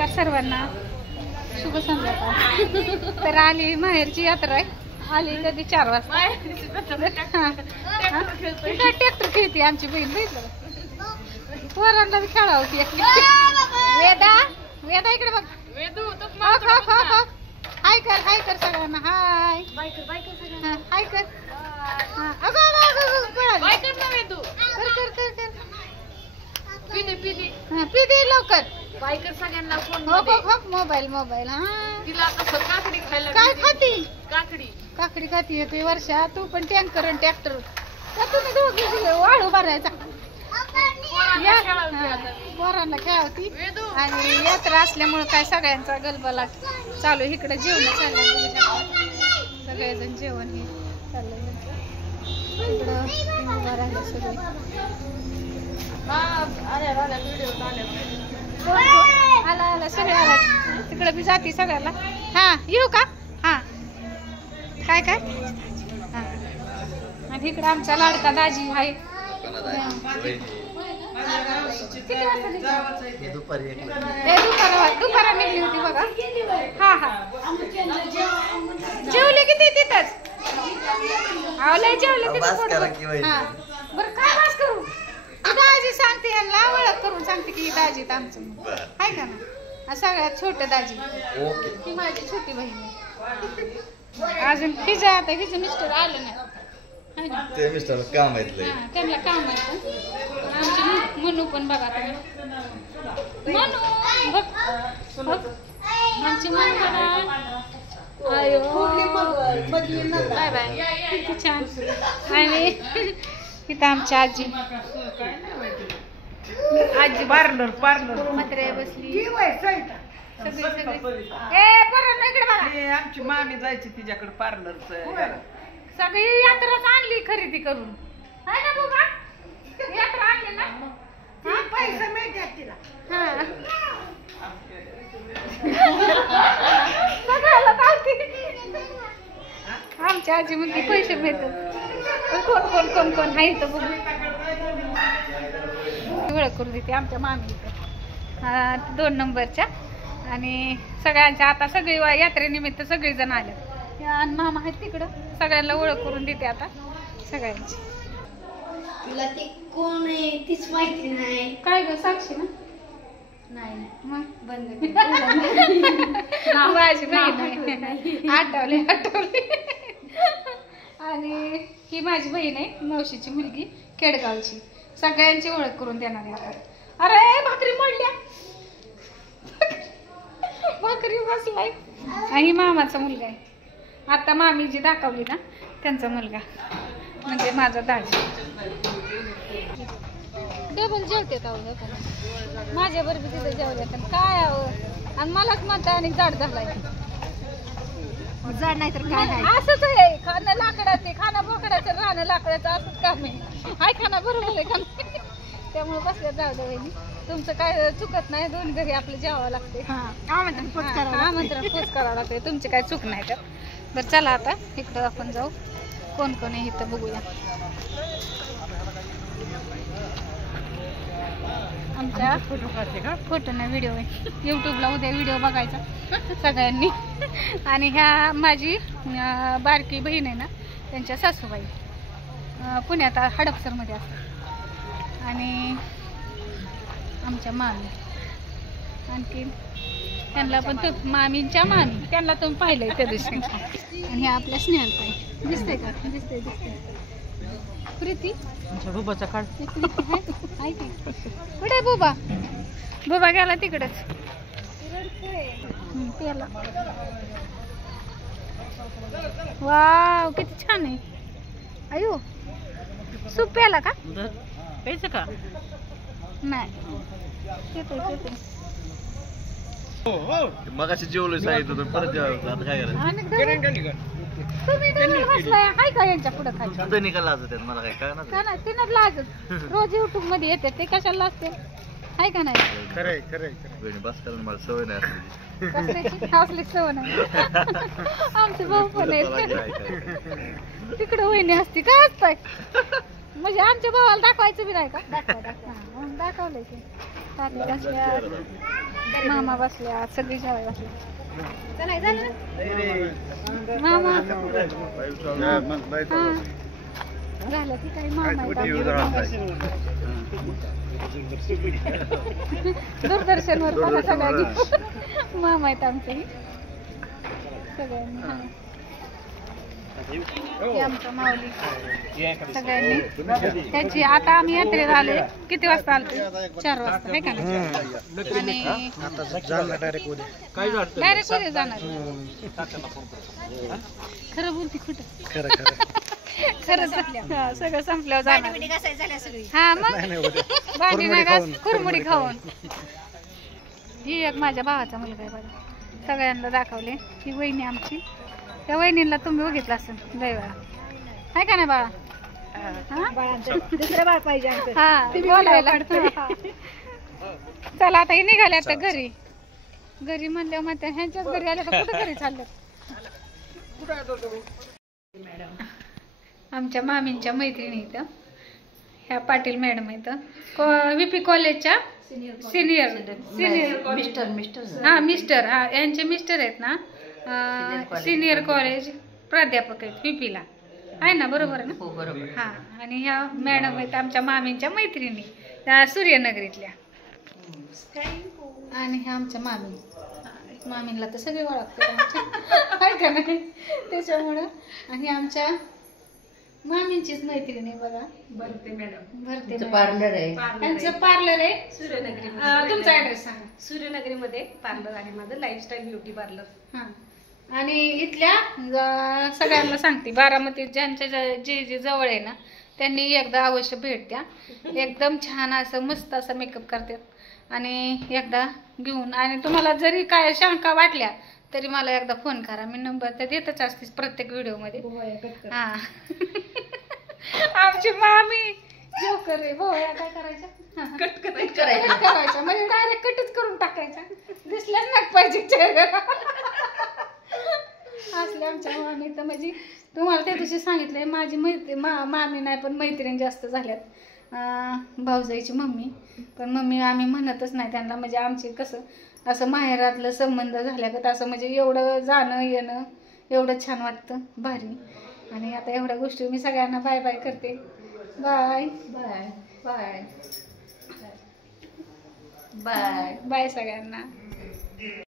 नमस्कार सर्वांना, शुभ संध्याकाळ. तर आली माहेरची यात्रा आहे. आली कधी 4 वाजता. ट्रॅक्टर खेळते आमची बहीण. बघितलं पोरांना बी खेळा होती. वेदा वेदा इकडे बघ. हाय कर सगळ्यांना. हाय हाय कर. पिदी लवकर बाय कर सगळ्यांना फोन. मोबाईल. हा तिला कसं काकडी खायला. काय खाती? काकडी खाती येते वर्षा. तू पण टँकर आणि ट्रॅक्टर तुम्ही दोघी वाळू भरायचा. पोरांना खेळावती आणि यात्रा असल्यामुळे काय सगळ्यांचा गलबला चालू. इकडे जेवण चाललंय. सगळेजण जेवण हे चाललंय. इकडं उभा राहिलं सगळे. आला सगळे आला. तिकडे बी जाती सगळ्याला. हा येऊ का? हा काय हा. आणि इकडे आमचा लाडका दाजी आहे. दुपारा निघली होती बघा. हा जेवले किती तिथंच. लय जेवले तिथं. हा बरं काय वास करू. दाजी सांगते यांना ओळख करून सांगते की दाजी आमचं आहे का ना. सगळ्यात छोट दाजी ती माझी छोटी बहीण आहे. अजून हिजा आता हिचं मिस्टर आलं नाही. मिस्टर काम आहेत. त्यांना काम आहे. आमची मनू पण बघा तुम्ही. मनू बघ आमची मनू बघा. आयो बाय बाय. किती छान. आणि इथं आमची आजी पार्लर म्हात्रे बसली. आमची मामी जायची तिच्याकडे पार्लरचं. सगळी यात्राच आणली खरेदी करून. आहे ना बाबा. यात्रा आणली ना. पैसे मिळतात तिला. आमची आजी म्हणते पैसे मिळतात. कोण आहे तर बघू. ओळख करून देते आमच्या मामी 2 नंबरच्या. आणि सगळ्यांच्या आता सगळी यात्रेनिमित्त सगळेजण आले. आणि मामा आहेत तिकडं. सगळ्यांना ओळख करून देते आता सगळ्यांची. तुला ते कोण आहे तीच माहिती नाही. काय ग साक्षी ना. नाही मग बंद माझी बहीण आहे. आठवले. आणि ही माझी बहीण आहे. मावशीची मुलगी खेडगावची. सगळ्यांची ओळख करून देणार आहे आता. अरे भाकरी मोडल्या. भाकरी बसलाय. आणि मामाचा मुलगा आहे. आता मामी जी दाखवली ना त्यांचा मुलगा म्हणजे माझा दाजी. डबल जेवते माझ्या बरोबर तिथे जेवले. काय आणि मलाच म्हणता आणि जाड झालाय. जाड नाही तर काय. असंच आहे. खाणं लाकडाचं आहे. खाणं बोकडाचं राहणं लाकडाचं असंच काम आहे. हाय खाणं बरोबर आहे का. त्यामुळे बसल्या जाऊ दे. तुमचं काय चुकत नाही. 2 घरी आपलं जेवावं लागते. आमंत्रण पोच करावं लागते. तुमची काय चूक नाही तर. बरं चला आता इकडं आपण जाऊ. कोण आहे इथं बघूया. आमच्या फोटो ना व्हिडिओ आहे. यूट्यूबला उद्या व्हिडिओ बघायचा सगळ्यांनी. आणि ह्या माझी बारकी बहीण आहे ना त्यांच्या सासूबाई पुण्यात हडपसरमध्ये असतात. आणि आमच्या मामी आणखी त्यांना पण मामींच्या मामी त्यांना तुम्ही पाहिलंय त्या दिवशी. आणि हे आपल्या स्नेहलताई दिसतंय का. दिसतंय प्रीती. बुबाचा काढ. आहे की कुठे बुबा गेला तिकडच. प्याला. वाव किती छान आहे. अयो सूप प्याला का. प्यायचं का नाही. मगाशी जेवलो सांगितलं परत जेवायचं. काय तुम्ही बसलाय. हाय का यांच्या पुढे खाली निकाल मला काय कळणार. तिनं लाजत. रोज युट्यूब मध्ये येते ते कशाला लाजते. हाय का नाही. खरंय बस करून मला सवय नाही. कसल्याची असली सवय नाही. आमचे भाऊ पण आहेत. तिकडे वहिनी असती काय असताय. म्हणजे आमच्या भावाला दाखवायचं बी नाही का. दाखवलंय की. मामा बसल्या, सगळी जेवायला बसल्या. मामा हा झालं की काही मामा दूरदर्शनवर बघा सगळ्यांनी मामा आहेत आमचे सगळ्यांनी. हा ही आमचं माऊली सगळ्यांनी त्याची. आता आम्ही यात्रेत आलोय. किती वाजता आलो? 4 वाजता आहे का नाही? आणि डायरेक्ट उद्या जाणार. खरं बोलते कुठं खरंच सगळं संपल्यावर जाणार. हा मग भांडी नाही घास, कुरमुडी खाऊन. ही एक माझ्या भावाचा मुलगा आहे बघा. सगळ्यांना दाखवले. ही वहिनी आमची. त्या वहिनीला तुम्ही बघितलं असेल लय वेळा आहे का नाही बाळा? दुसरं बाळ पाहिजे हा बोलायला. चला आता हे निघाले आता घरी. घरी म्हणल्यावर मग ह्यांच्याच घरी आले तर कुठं घरी चाललं? आमच्या मामींच्या मैत्रिणी इथं ह्या पाटील मॅडम इथं VP कॉलेजच्या सिनियर मिस्टर हा यांचे मिस्टर आहेत ना. सिनियर कॉलेज प्राध्यापक आहेत VP ला आहे ना, बरोबर ना? बरोबर. हा आणि ह्या मॅडम आहेत आमच्या मामींच्या मैत्रिणी त्या सूर्यनगरीतल्या. आणि ह्या आमच्या मामींना तर सगळे ओळखतात आहे का नाही? त्याच्यामुळं. आणि आमच्या मामींचीच मैत्रिणी बघा भरते पार्लर आहे. त्यांचं पार्लर आहे सूर्यनगरी. तुमचा ऍड्रेस सांगा. सूर्यनगरीमध्ये पार्लर आहे माझं, लाईफस्टाईल ब्युटी पार्लर. हा आणि इथल्या सगळ्यांना सांगते बारामतीत ज्यांच्या जे जवळ आहे ना त्यांनी एकदा अवश्य भेट द्या. एकदम छान असं मस्त असं मेकअप करतात आणि एकदा घेऊन. आणि तुम्हाला जरी काय शंका वाटल्या तरी मला एकदा फोन करा. मी नंबर तर देतच असते प्रत्येक व्हिडिओ मध्ये. हा आमची मामी जोकर आहे. भोवया काय करायच्या? कट करायच्या म्हणजे डायरेक्ट कटच करून टाकायच्या. दिसल्याच नाही पाहिजे चेहरा. असले आमच्या मामी तर म्हणजे तुम्हाला त्या दिवशी सांगितलंय माझी मामी नाही पण मैत्रीण जास्त झाल्यात. भाऊजाईची मम्मी पण मम्मी आम्ही म्हणतच नाही त्यांना. म्हणजे आमचे कसं असं माहेरातलं संबंध झाल्यागत असं म्हणजे एवढं जाणं येणं एवढं छान वाटतं भारी. आणि आता एवढ्या गोष्टी मी सगळ्यांना बाय बाय करते. Bye bye bye bye bye सगळ्यांना.